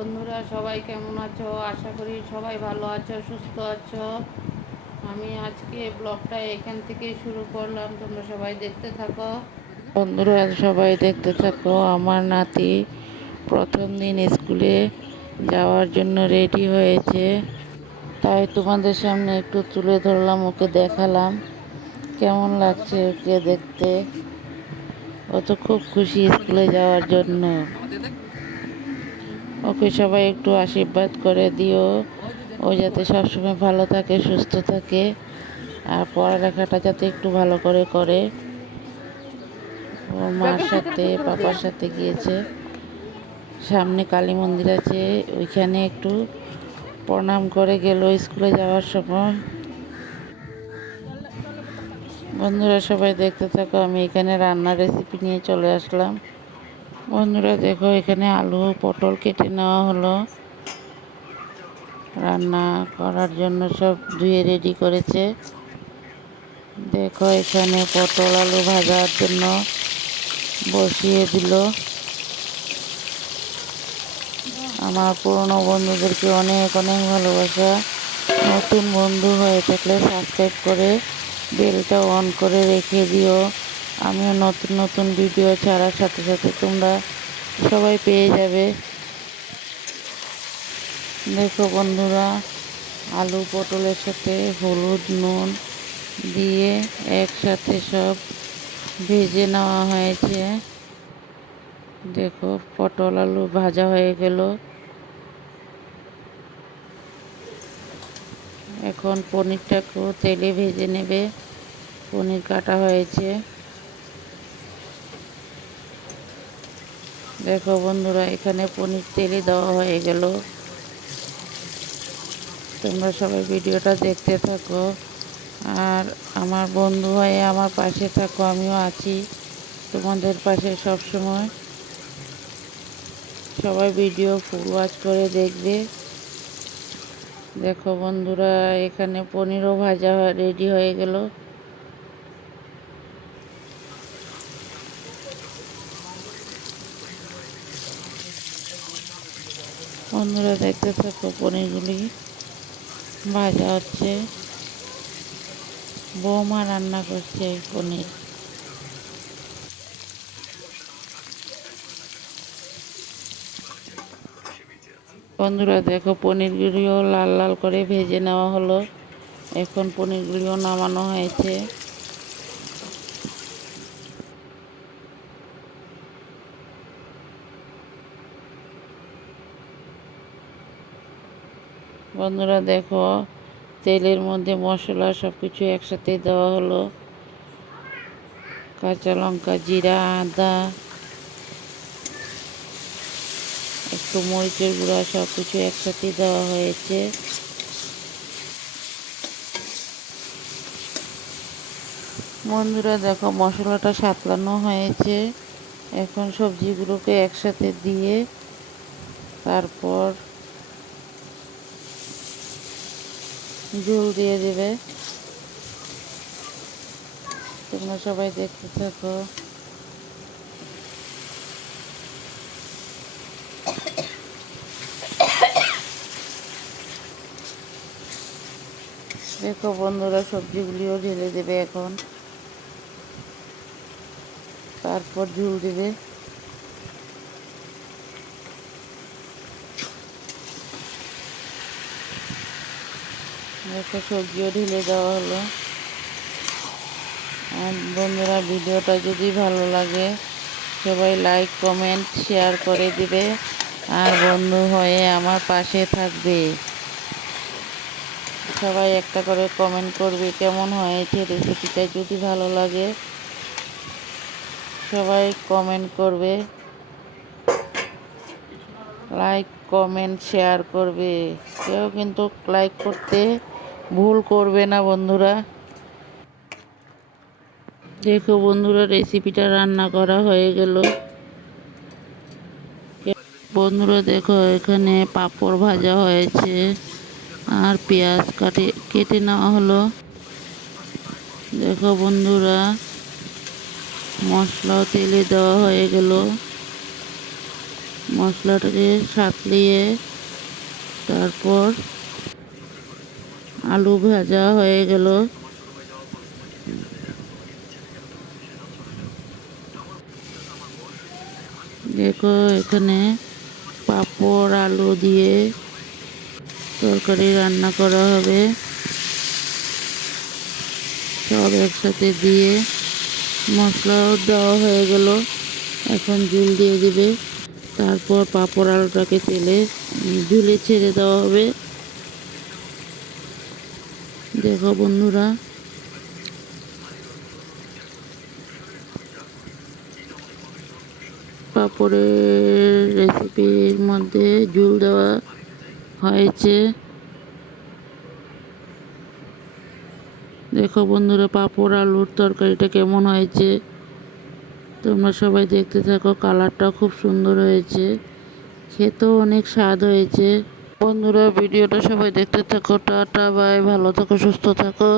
বন্ধুরা সবাই কেমন আছো? আশা করি সবাই ভালো আছো, সুস্থ আছো। আমি আজকে ব্লগটা এখান থেকেই শুরু করলাম, তোমরা সবাই দেখতে থাকো। বন্ধুরা সবাই দেখতে থাকো। আমার নাতি প্রথম দিন স্কুলে যাওয়ার জন্য রেডি হয়েছে, তাই তোমাদের সামনে একটু তুলে ধরলাম, ওকে দেখালাম কেমন লাগছে ওকে দেখতে। ও তো খুব খুশি স্কুলে যাওয়ার জন্য। ওকে সবাই একটু আশীর্বাদ করে দিও, ও যাতে সবসময় ভালো থাকে, সুস্থ থাকে, আর পড়ালেখাটা যাতে একটু ভালো করে করে। ওর মার সাথে পাপার সাথে গিয়েছে, সামনে কালী মন্দির আছে, ওইখানে একটু প্রণাম করে গেল স্কুলে যাওয়ার সময়। বন্ধুরা সবাই দেখতে থাকো, আমি এখানে রান্নার রেসিপি নিয়ে চলে আসলাম। বন্ধুরা দেখো, এখানে আলু পটল কেটে নেওয়া হলো, রান্না করার জন্য সব ধুয়ে রেডি করেছে। দেখো এখানে পটল আলু ভাজার জন্য বসিয়ে দিল। আমার পুরনো বন্ধুদেরকে অনেক অনেক ভালোবাসা। নতুন বন্ধু হয়ে থাকলে সাবস্ক্রাইব করে বেলটা অন করে রেখে দিও। আমিও নতুন নতুন ভিডিও ছাড়ার সাথে সাথে তোমরা সবাই পেয়ে যাবে। দেখো বন্ধুরা, আলু পটলের সাথে হলুদ নুন দিয়ে একসাথে সব ভেজে নেওয়া হয়েছে। দেখো পটল আলু ভাজা হয়ে গেল। এখন পনিরটাকেও তেলে ভেজে নেবে। পনির কাটা হয়েছে। দেখো বন্ধুরা, এখানে পনির তেলে দেওয়া হয়ে গেল। তোমরা সবাই ভিডিওটা দেখতে থাকো, আর আমার বন্ধু হয়ে আমার পাশে থাকো। আমিও আছি তোমাদের পাশে সব সময়। সবাই ভিডিও ফুল ওয়াচ করে দেখবে। দেখো বন্ধুরা, এখানে পনিরও ভাজা রেডি হয়ে গেল। বন্ধুরা দেখতে থাকো, পনিরগুলি ভাজা হচ্ছে। বৌমা রান্না করছে পনির। বন্ধুরা দেখো, পনিরগুলিও লাল লাল করে ভেজে নেওয়া হলো। এখন পনিরগুলিও নামানো হয়েছে। বন্ধুরা দেখো, তেলের মধ্যে মশলা সব কিছু একসাথে দেওয়া হলো। কাঁচা লঙ্কা, জিরা, আদা, একটু মরিচের গুঁড়া সব কিছু একসাথে দেওয়া হয়েছে। বন্ধুরা দেখো, মশলাটা সাতলানো হয়েছে। এখন সবজিগুলোকে একসাথে দিয়ে তারপর ঝোল দিয়ে দেবে। তোমরা সবাই দেখতে থাকো। দেখো বন্ধুরা, সবজিগুলিও ঢেলে দেবে এখন, তারপর ঝোল দেবে। দেখো সবজিও ঢেলে দেওয়া হলো। আর বন্ধুরা, ভিডিওটা যদি ভালো লাগে সবাই লাইক কমেন্ট শেয়ার করে দিবে, আর বন্ধু হয়ে আমার পাশে থাকবে। সবাই একটা করে কমেন্ট করবে কেমন হয়েছে রেসিপিটা। যদি ভালো লাগে সবাই কমেন্ট করবে, লাইক কমেন্ট শেয়ার করবে। কেউ কিন্তু লাইক করতে ভুল করবে না বন্ধুরা। দেখো বন্ধুরা, রেসিপিটা রান্না করা হয়ে গেল। বন্ধুরা দেখো, এখানে পাঁপড় ভাজা হয়েছে আর পেঁয়াজ কেটে নেওয়া হলো। দেখো বন্ধুরা, মশলাও তেলে দেওয়া হয়ে গেল। মশলাটাকে সাঁতলিয়ে তারপর আলু ভাজা হয়ে গেল। দেখো এখানে পাঁপড় আলু দিয়ে তরকারি রান্না করা হবে। সব একসাথে দিয়ে মশলাও দেওয়া হয়ে গেল। এখন ঝুল দিয়ে দিবে। তারপর পাঁপড় আলুটাকে তেলে ঝুলে ছেড়ে দেওয়া হবে। দেখো বন্ধুরা, পাঁপড়ের রেসিপির মধ্যে ঝুল দেওয়া হয়েছে। দেখো বন্ধুরা, পাঁপড় আলুর তরকারিটা কেমন হয়েছে তোমরা সবাই দেখতে থাকো। কালারটা খুব সুন্দর হয়েছে, খেতেও অনেক স্বাদ হয়েছে। বন্ধুরা, ভিডিওটা সবাই দেখতে থাকো। টাটা বাই, ভালো থাকো, সুস্থ থাকো।